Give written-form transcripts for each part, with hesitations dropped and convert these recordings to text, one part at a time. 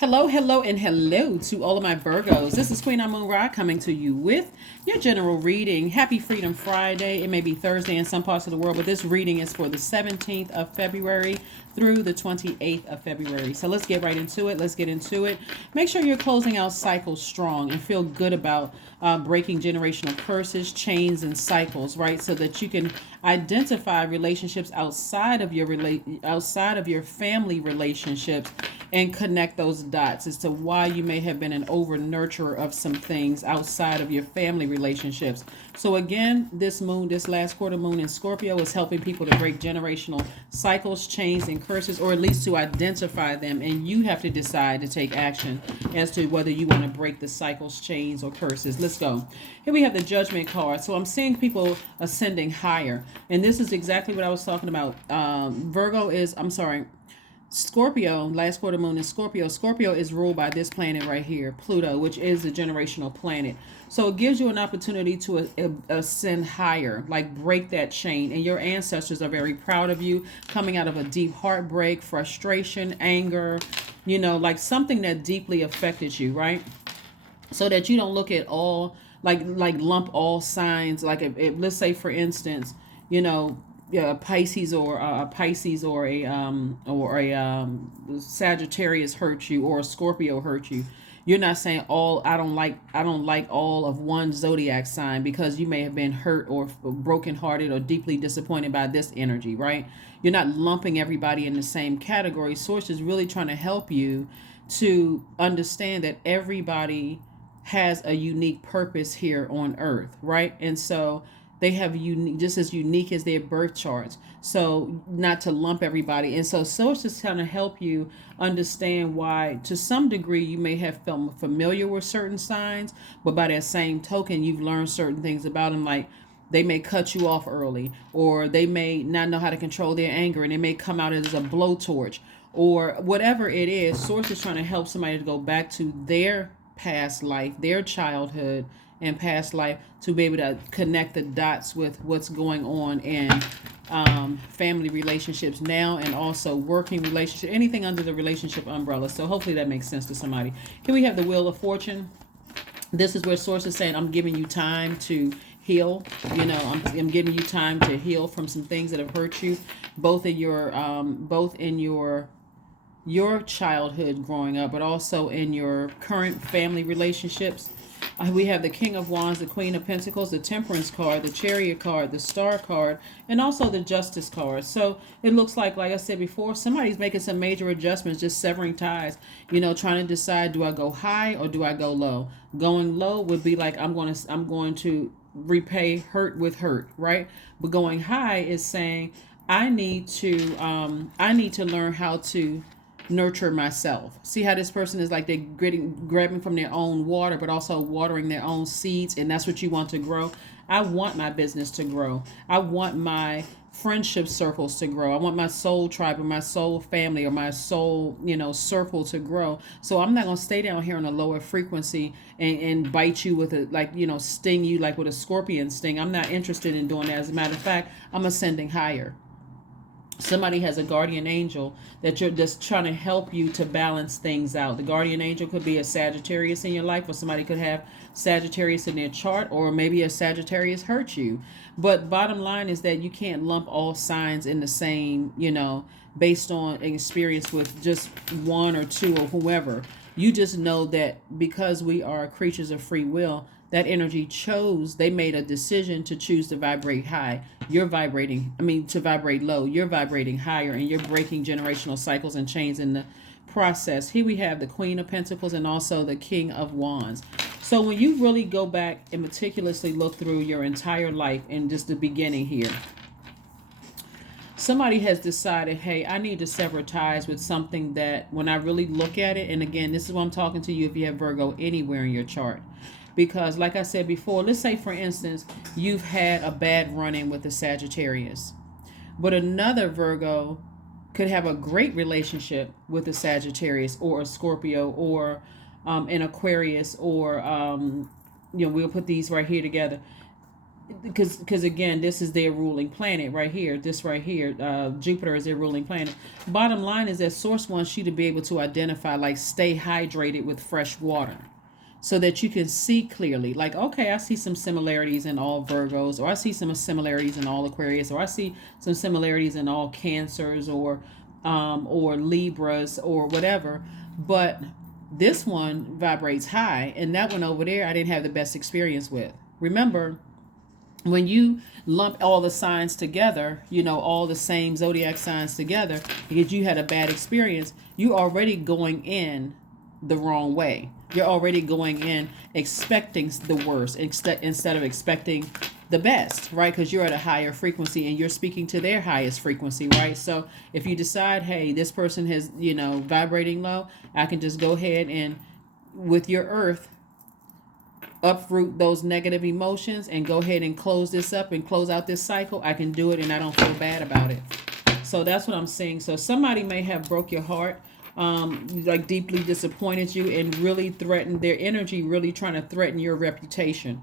Hello, hello, and hello to all of my Virgos. This is Queen Amun Ra coming to you with your general reading. Happy Freedom Friday. It may be Thursday in some parts of the world, but this reading is for the 17th of February through the 28th of February. So let's get right into it. Let's get into it. Make sure you're closing out cycles strong and feel good about breaking generational curses, chains, and cycles, right? So that you can identify relationships outside of your family relationships and connect those dots as to why you may have been an over nurturer of some things outside of your family relationships. So again, this last quarter moon in Scorpio is helping people to break generational cycles, chains, and curses, or at least to identify them. And you have to decide to take action as to whether you want to break the cycles, chains, or curses. Let's go. Here we have the Judgment card. So I'm seeing people ascending higher. And this is exactly what I was talking about. Scorpio, last quarter moon in Scorpio. Scorpio is ruled by this planet right here, Pluto, which is a generational planet. So it gives you an opportunity to ascend higher, like break that chain. And your ancestors are very proud of you, coming out of a deep heartbreak, frustration, anger, like something that deeply affected you, right? So that you don't look at all, like lump all signs. Like if let's say, for instance, yeah, Pisces or a Sagittarius hurt you, or a Scorpio hurt you. You're not saying I don't like all of one zodiac sign, because you may have been hurt or brokenhearted or deeply disappointed by this energy, right? You're not lumping everybody in the same category. Source is really trying to help you to understand that everybody has a unique purpose here on earth, right? And so they have unique, just as unique as their birth charts. So not to lump everybody. And so source is trying to help you understand why, to some degree, you may have felt familiar with certain signs, but by that same token, you've learned certain things about them, like they may cut you off early, or they may not know how to control their anger, and it may come out as a blowtorch, or whatever it is. Source is trying to help somebody to go back to their past life, their childhood and past life, to be able to connect the dots with what's going on in family relationships now, and also working relationship, anything under the relationship umbrella. So hopefully that makes sense to somebody. Here we have the Wheel of Fortune. This is where source is saying, I'm giving you time to heal. I'm giving you time to heal from some things that have hurt you, both in your childhood growing up, but also in your current family relationships. We have the King of Wands, the Queen of Pentacles, the Temperance card, the Chariot card, the Star card, and also the Justice card. So it looks like I said before, somebody's making some major adjustments, just severing ties, trying to decide, do I go high or do I go low? Going low would be like, I'm going to repay hurt with hurt, right? But going high is saying, I need to learn how to nurture myself. See how this person is like they're grabbing from their own water, but also watering their own seeds, and that's what you want to grow. I want my business to grow. I want my friendship circles to grow. I want my soul tribe or my soul family or my soul, circle to grow. So I'm not going to stay down here on a lower frequency and bite you with sting you like with a scorpion sting. I'm not interested in doing that. As a matter of fact, I'm ascending higher. Somebody has a guardian angel that you're just trying to help you to balance things out. The guardian angel could be a Sagittarius in your life, or somebody could have Sagittarius in their chart, or maybe a Sagittarius hurt you. But bottom line is that you can't lump all signs in the same, based on experience with just one or two or whoever. You just know that because we are creatures of free will, that energy they made a decision to choose to vibrate high. To vibrate low. You're vibrating higher, and you're breaking generational cycles and chains in the process. Here we have the Queen of Pentacles and also the King of Wands. So when you really go back and meticulously look through your entire life and just the beginning here, somebody has decided, hey, I need to sever ties with something that, when I really look at it, and again, this is what I'm talking to you if you have Virgo anywhere in your chart. Because like I said before, let's say, for instance, you've had a bad run-in with a Sagittarius, but another Virgo could have a great relationship with a Sagittarius or a Scorpio or an Aquarius, or we'll put these right here together. because again, this is their ruling planet right here. This right here, Jupiter is their ruling planet. Bottom line is that source wants you to be able to identify, like, stay hydrated with fresh water, so that you can see clearly. Like, okay, I see some similarities in all Virgos, or I see some similarities in all Aquarius, or I see some similarities in all Cancers, or Libras, or whatever. But this one vibrates high, and that one over there I didn't have the best experience with. Remember, when you lump all the signs together, all the same zodiac signs together, because you had a bad experience, you already going in the wrong way. You're already going in expecting the worst instead of expecting the best, right? Because you're at a higher frequency and you're speaking to their highest frequency, right? So if you decide, hey, this person has, vibrating low, I can just go ahead and, with your earth, uproot those negative emotions and go ahead and close this up and close out this cycle. I can do it and I don't feel bad about it. So that's what I'm seeing. So somebody may have broke your heart, like deeply disappointed you, and really threatened their energy, really trying to threaten your reputation.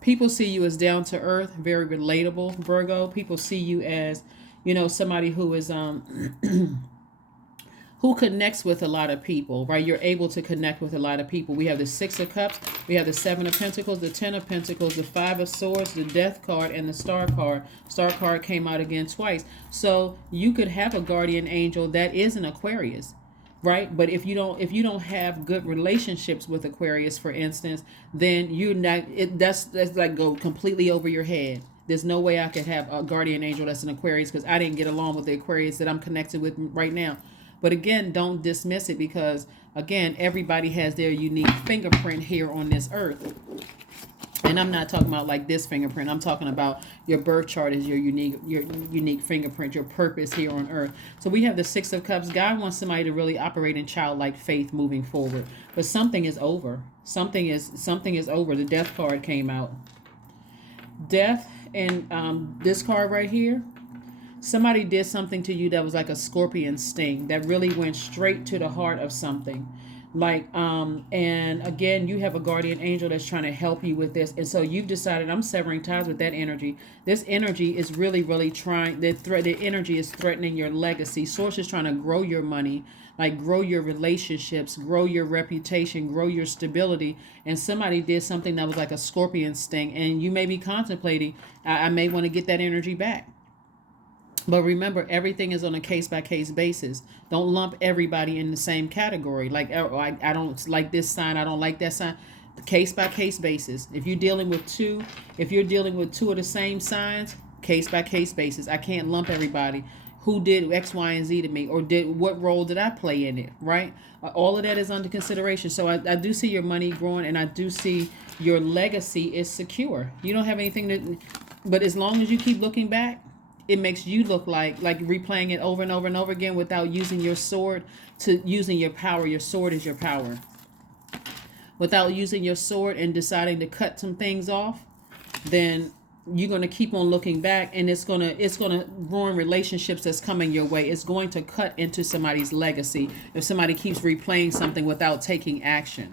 People see you as down to earth, very relatable, Virgo. People see you as, somebody who is who connects with a lot of people, right? You're able to connect with a lot of people. We have the Six of Cups, we have the Seven of Pentacles, the Ten of Pentacles, the Five of Swords, the Death card, and the Star card. Star card came out again twice. So you could have a guardian angel that is an Aquarius, right? But if you don't have good relationships with Aquarius, for instance, then you're not. That's like go completely over your head. There's no way I could have a guardian angel that's an Aquarius, because I didn't get along with the Aquarius that I'm connected with right now. But again, don't dismiss it, because again, everybody has their unique fingerprint here on this earth. And I'm not talking about like this fingerprint. I'm talking about your birth chart is your unique fingerprint, your purpose here on earth. So we have the Six of Cups. God wants somebody to really operate in childlike faith moving forward. But something is over. Something is over. The Death card came out. Death, and this card right here. Somebody did something to you that was like a scorpion sting that really went straight to the heart of something. Like, and again, you have a guardian angel that's trying to help you with this. And so you've decided, I'm severing ties with that energy. This energy is really, really trying, the energy is threatening your legacy. Source is trying to grow your money, like grow your relationships, grow your reputation, grow your stability. And somebody did something that was like a scorpion sting. And you may be contemplating, I may want to get that energy back. But remember, everything is on a case-by-case basis. Don't lump everybody in the same category. Like, I don't like this sign, I don't like that sign. Case-by-case basis. If you're dealing with two of the same signs, case-by-case basis. I can't lump everybody. Who did X, Y, and Z to me? Or what role did I play in it, right? All of that is under consideration. So I do see your money growing, and I do see your legacy is secure. You don't have anything to... But as long as you keep looking back, it makes you look like replaying it over and over and over again without using your sword to using your power. Your sword is your power. Without using your sword and deciding to cut some things off, then you're going to keep on looking back, and it's going to ruin relationships that's coming your way. It's going to cut into somebody's legacy if somebody keeps replaying something without taking action.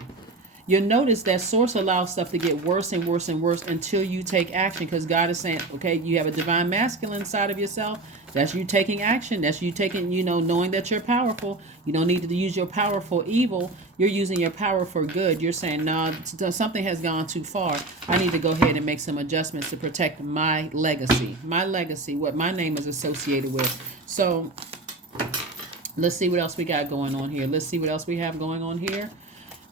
You'll notice that source allows stuff to get worse and worse and worse until you take action, because God is saying, okay, you have a divine masculine side of yourself. That's you taking action. That's you taking, knowing that you're powerful. You don't need to use your power for evil. You're using your power for good. You're saying, no, something has gone too far. I need to go ahead and make some adjustments to protect my legacy. My legacy, what my name is associated with. So let's see what else we got going on here. Let's see what else we have going on here.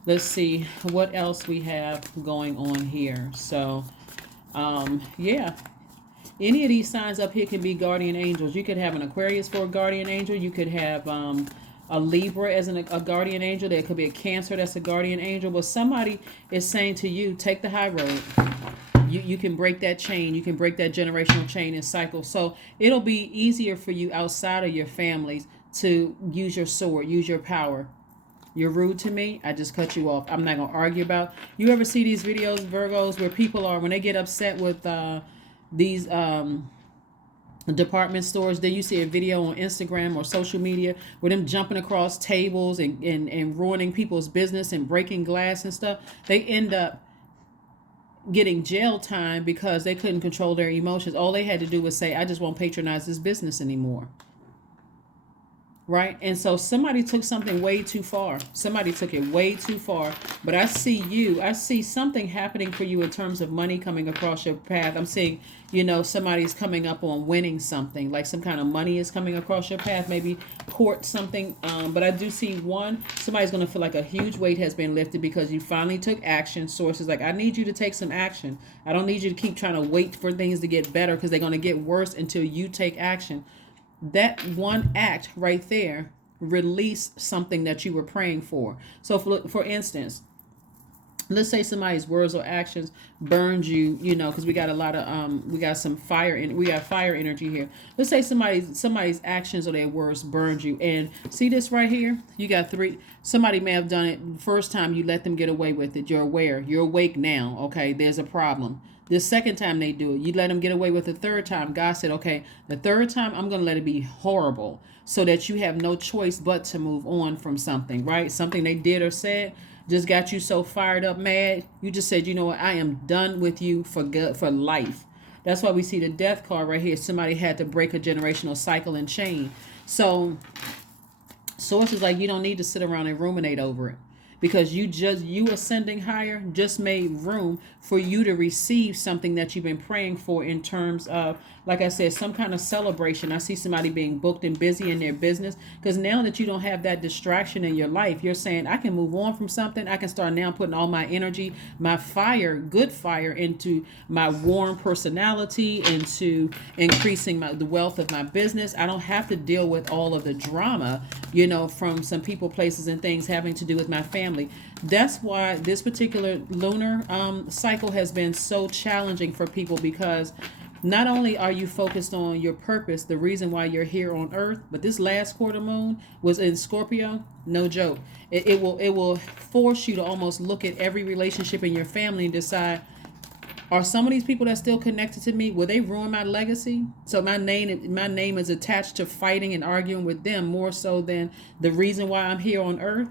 Let's see what else we have going on here. So, yeah. Any of these signs up here can be guardian angels. You could have an Aquarius for a guardian angel. You could have a Libra as a guardian angel. There could be a Cancer that's a guardian angel. But somebody is saying to you, take the high road. You can break that chain. You can break that generational chain and cycle. So it'll be easier for you outside of your families to use your sword, use your power. You're rude to me, I just cut you off. I'm not going to argue about. You ever see these videos, Virgos, where people are, when they get upset with these department stores, then you see a video on Instagram or social media with them jumping across tables and ruining people's business and breaking glass and stuff. They end up getting jail time because they couldn't control their emotions. All they had to do was say, I just won't patronize this business anymore. Right? And so somebody took something way too far. Somebody took it way too far. But I see something happening for you in terms of money coming across your path. I'm seeing, somebody's coming up on winning something, like some kind of money is coming across your path, maybe court something. But I do see somebody's going to feel like a huge weight has been lifted because you finally took action. Sources like, I need you to take some action. I don't need you to keep trying to wait for things to get better because they're going to get worse until you take action. That one act right there released something that you were praying for. So for instance, let's say somebody's words or actions burned you, because we got a lot of we got some fire and we got fire energy here. Let's say somebody's actions or their words burned you, and see this right here, you got three. Somebody may have done it first time, you let them get away with it. You're aware, you're awake now. Okay, there's a problem. The second time they do it, you let them get away with it. The third time, God said, okay, the third time I'm going to let it be horrible so that you have no choice but to move on from something, right? Something they did or said just got you so fired up, mad. You just said, you know what, I am done with you for good, for life. That's why we see the death card right here. Somebody had to break a generational cycle and chain. So sources like, you don't need to sit around and ruminate over it. Because you ascending higher just made room for you to receive something that you've been praying for in terms of, like I said, some kind of celebration. I see somebody being booked and busy in their business because now that you don't have that distraction in your life, you're saying, I can move on from something. I can start now putting all my energy, my fire, good fire, into my warm personality, into increasing the wealth of my business. I don't have to deal with all of the drama, from some people, places, and things having to do with my family. That's why this particular lunar cycle has been so challenging for people, because not only are you focused on your purpose, the reason why you're here on earth, but this last quarter moon was in Scorpio. No joke. It will force you to almost look at every relationship in your family and decide, are some of these people that still connected to me, will they ruin my legacy? So my name is attached to fighting and arguing with them more so than the reason why I'm here on earth.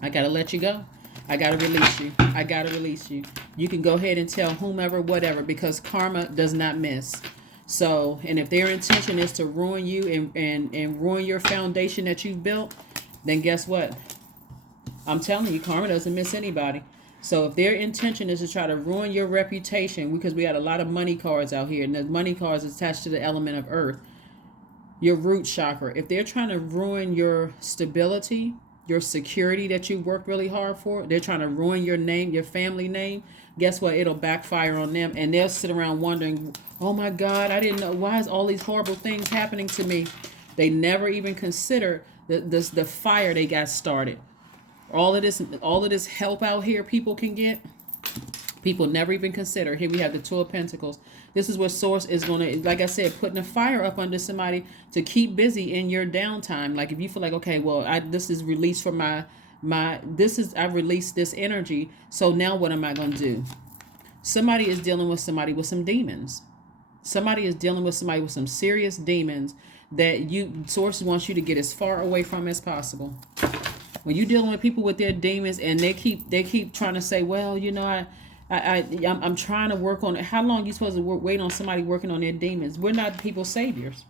I got to let you go. I got to release you. I got to release you. You can go ahead and tell whomever, whatever, because karma does not miss. So, and if their intention is to ruin you and ruin your foundation that you've built, then guess what? I'm telling you, karma doesn't miss anybody. So if their intention is to try to ruin your reputation, because we got a lot of money cards out here, and the money cards attached to the element of earth, your root chakra, if they're trying to ruin your stability, your security that you worked really hard for, they're trying to ruin your name, your family name, guess what? It'll backfire on them, and they'll sit around wondering, oh my God, I didn't know, why is all these horrible things happening to me? They never even consider the fire they got started. All of this help out here people can get, people never even consider. Here we have the Two of Pentacles. This is what Source is going to, like I said, putting a fire up under somebody to keep busy in your downtime. Like if you feel like, okay, well, this is released from I released this energy. So now what am I going to do? Somebody is dealing with somebody with some demons. Somebody is dealing with somebody with some serious demons that Source wants you to get as far away from as possible. When you're dealing with people with their demons and they keep trying to say, well, I'm trying to work on it. How long are you supposed to wait on somebody working on their demons? We're not people's saviors.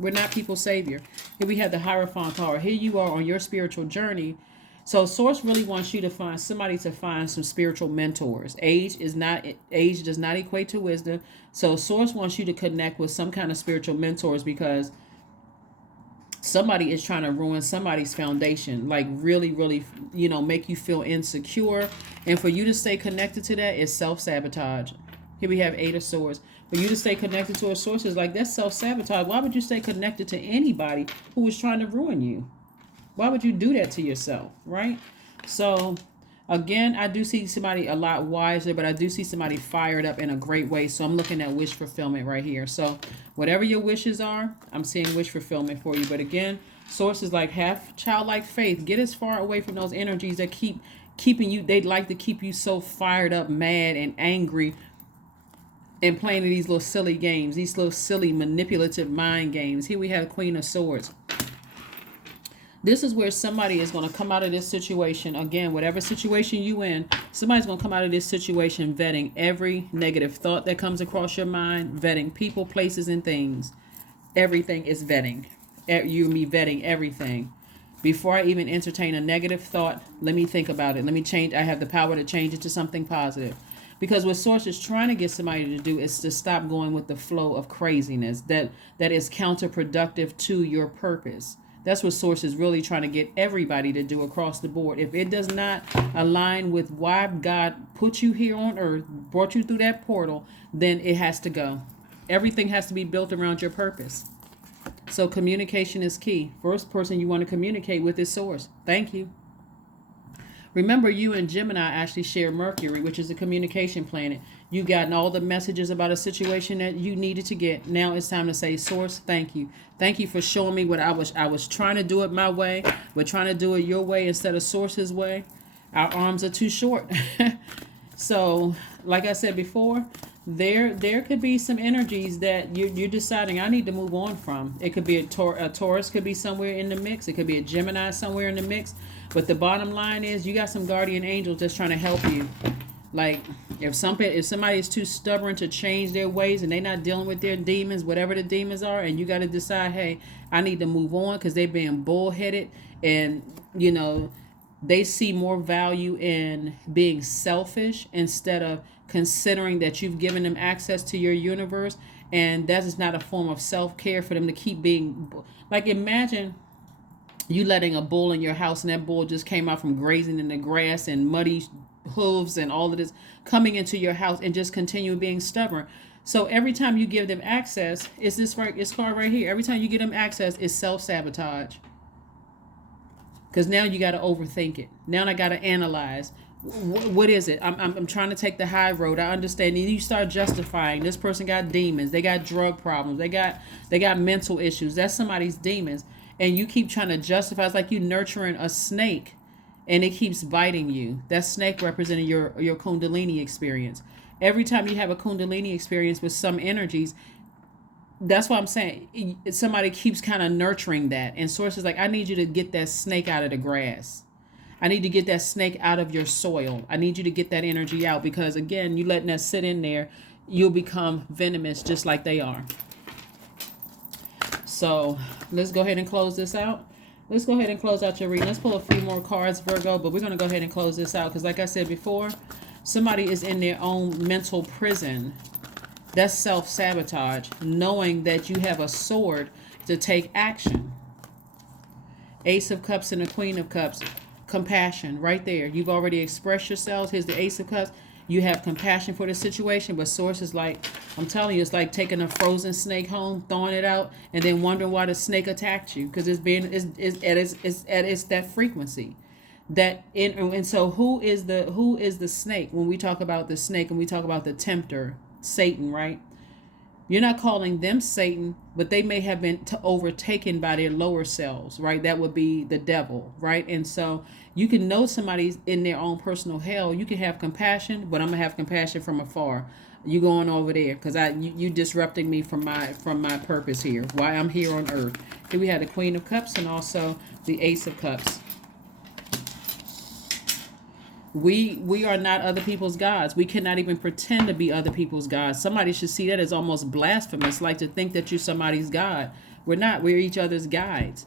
We're not people's savior. Here we have the Hierophant card. Here you are on your spiritual journey. So Source really wants you to find somebody to find some spiritual mentors. Age does not equate to wisdom. So Source wants you to connect with some kind of spiritual mentors, because somebody is trying to ruin somebody's foundation, like really, really, make you feel insecure. And for you to stay connected to that is self-sabotage. Here we have Eight of Swords. For you to stay connected to a source is like, that's self-sabotage. Why would you stay connected to anybody who is trying to ruin you? Why would you do that to yourself, right? So again, I do see somebody a lot wiser, but I do see somebody fired up in a great way. So I'm looking at wish fulfillment right here. So whatever your wishes are, I'm seeing wish fulfillment for you. But again, sources like have childlike faith. Get as far away from those energies that keeping you. They'd like to keep you so fired up, mad, and angry, and playing these little silly games, these little silly manipulative mind games. Here we have Queen of Swords. This is where somebody is going to come out of this situation. Again, whatever situation you in, somebody's going to come out of this situation vetting every negative thought that comes across your mind, vetting people, places, and things. Everything is vetting. You and me vetting everything. Before I even entertain a negative thought, let me think about it. Let me change. I have the power to change it to something positive. Because what Source is trying to get somebody to do is to stop going with the flow of craziness that is counterproductive to your purpose. That's what Source is really trying to get everybody to do across the board. If it does not align with why God put you here on earth, brought you through that portal, then it has to go. Everything has to be built around your purpose. So communication is key. First person you want to communicate with is Source. Thank you. Remember, you and Gemini actually share Mercury, which is a communication planet. You've gotten all the messages about a situation that you needed to get. Now it's time to say, Source, thank you. Thank you for showing me what I was trying to do it my way. We're trying to do it your way instead of Source's way. Our arms are too short. So, like I said before, there could be some energies that you're deciding I need to move on from. It could be a Taurus could be somewhere in the mix. It could be a Gemini somewhere in the mix. But the bottom line is you got some guardian angels that's trying to help you. Like if somebody is too stubborn to change their ways and they're not dealing with their demons, whatever the demons are, and you got to decide, hey, I need to move on because they're being bullheaded and, they see more value in being selfish instead of considering that you've given them access to your universe, and that is not a form of self-care for them to keep being like. Imagine you letting a bull in your house and that bull just came out from grazing in the grass and muddy hooves and all of this coming into your house and just continue being stubborn. So every time you give them access, it's card right here. Every time you give them access, it's self-sabotage. Because now you got to overthink it. Now I got to analyze. What is it? I'm trying to take the high road. I understand. And you start justifying. This person got demons. They got drug problems. They got mental issues. That's somebody's demons. And you keep trying to justify. It's like you nurturing a snake, and it keeps biting you. That snake representing your Kundalini experience. Every time you have a Kundalini experience with some energies, that's what I'm saying. Somebody keeps kind of nurturing that. And Source is like, I need you to get that snake out of the grass. I need to get that snake out of your soil. I need you to get that energy out because, again, you letting that sit in there, you'll become venomous just like they are. So let's go ahead and close this out. Let's go ahead and close out your reading. Let's pull a few more cards, Virgo, but we're going to go ahead and close this out because, like I said before, somebody is in their own mental prison. That's self-sabotage, knowing that you have a sword to take action. Ace of Cups and the Queen of Cups. Compassion, right there. You've already expressed yourselves. Here's the Ace of Cups. You have compassion for the situation, but Source is like, I'm telling you, it's like taking a frozen snake home, throwing it out, and then wondering why the snake attacked you because it's at that frequency. And so who is the snake when we talk about the snake and we talk about the tempter? Satan, right? You're not calling them Satan, but they may have been overtaken by their lower selves, right? That would be the devil, right? And so you can know somebody's in their own personal hell. You can have compassion, but I'm gonna have compassion from afar. You going over there because you disrupting me from my purpose here. Why I'm here on earth. Here we have the Queen of Cups and also the Ace of Cups. We are not other people's gods. We cannot even pretend to be other people's gods. Somebody should see that as almost blasphemous, like to think that you're somebody's god. We're not. We're each other's guides.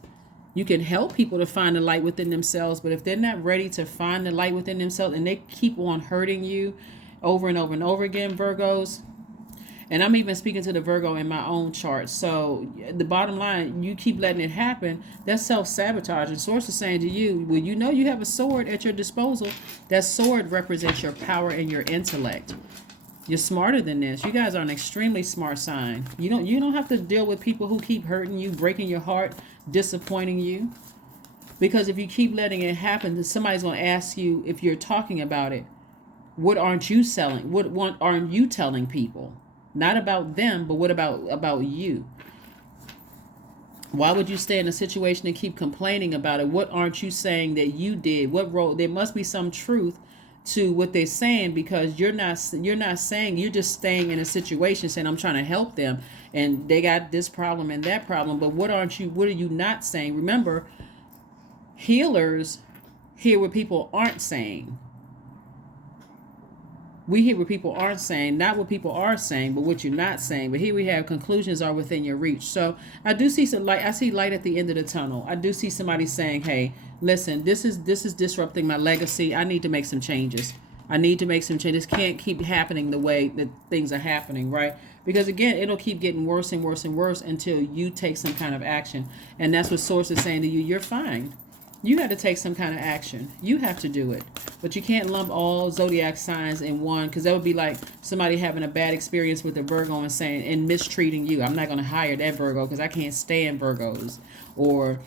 You can help people to find the light within themselves, but if they're not ready to find the light within themselves and they keep on hurting you over and over and over again, Virgos, and I'm even speaking to the Virgo in my own chart. So the bottom line, you keep letting it happen, that's self-sabotage. And Source is saying to you, well, you know you have a sword at your disposal. That sword represents your power and your intellect. You're smarter than this. You guys are an extremely smart sign. You don't have to deal with people who keep hurting you, breaking your heart, disappointing you. Because if you keep letting it happen, then somebody's going to ask you, if you're talking about it, what aren't you selling? What aren't you telling people? Not about them, but what about you? Why would you stay in a situation and keep complaining about it? What aren't you saying that you did? What role? There must be some truth to what they're saying because you're not saying, you're just staying in a situation saying I'm trying to help them and they got this problem and that problem. But what are you not saying? Remember, Healers hear what people aren't saying. We hear what people aren't saying, not what people are saying, but what you're not saying. But here we have conclusions are within your reach. So I do see some light. I see light at the end of the tunnel. I do see somebody saying, "Hey, listen, this is disrupting my legacy. I need to make some changes. I need to make some changes. Can't keep happening the way that things are happening, right? Because again, it'll keep getting worse and worse and worse until you take some kind of action. And that's what Source is saying to you. You're fine. You have to take some kind of action. You have to do it. But you can't lump all zodiac signs in one, because that would be like somebody having a bad experience with a Virgo and saying and mistreating you. I'm not going to hire that Virgo because I can't stand Virgos. Or,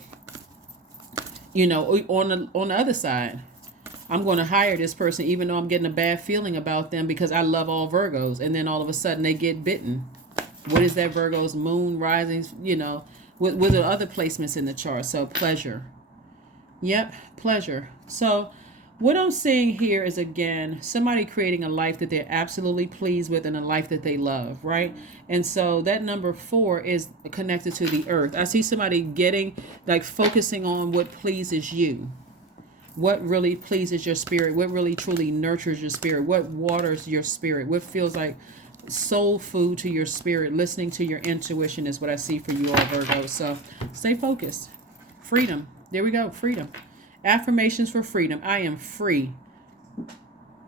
you know, on the other side, I'm going to hire this person even though I'm getting a bad feeling about them because I love all Virgos. And then all of a sudden they get bitten. What is that Virgo's moon rising? You know, with the other placements in the chart. So pleasure. Yep, pleasure. So what I'm seeing here is, again, somebody creating a life that they're absolutely pleased with and a life that they love, right? And so that number 4 is connected to the earth. I see somebody getting, like, focusing on what pleases you. What really pleases your spirit? What really truly nurtures your spirit? What waters your spirit? What feels like soul food to your spirit? Listening to your intuition is what I see for you all, Virgo. So stay focused. Freedom. There we go. Freedom. Affirmations for freedom. I am free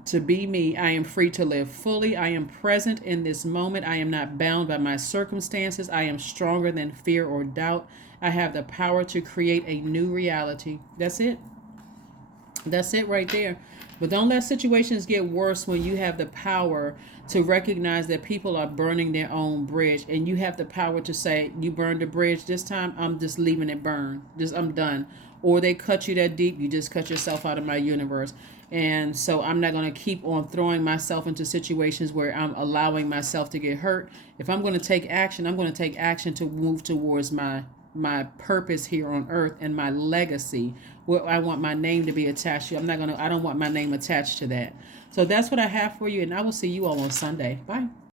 to be me. I am free to live fully. I am present in this moment. I am not bound by my circumstances. I am stronger than fear or doubt. I have the power to create a new reality. That's it. That's it right there. But don't let situations get worse when you have the power to recognize that people are burning their own bridge. And you have the power to say, you burned the bridge this time, I'm just leaving it burn. I'm done. Or they cut you that deep, you just cut yourself out of my universe. And so I'm not going to keep on throwing myself into situations where I'm allowing myself to get hurt. If I'm going to take action, I'm going to take action to move towards my purpose here on earth and my legacy, where I want my name to be attached to. I don't want my name attached to that. So that's what I have for you, and I will see you all on Sunday. Bye.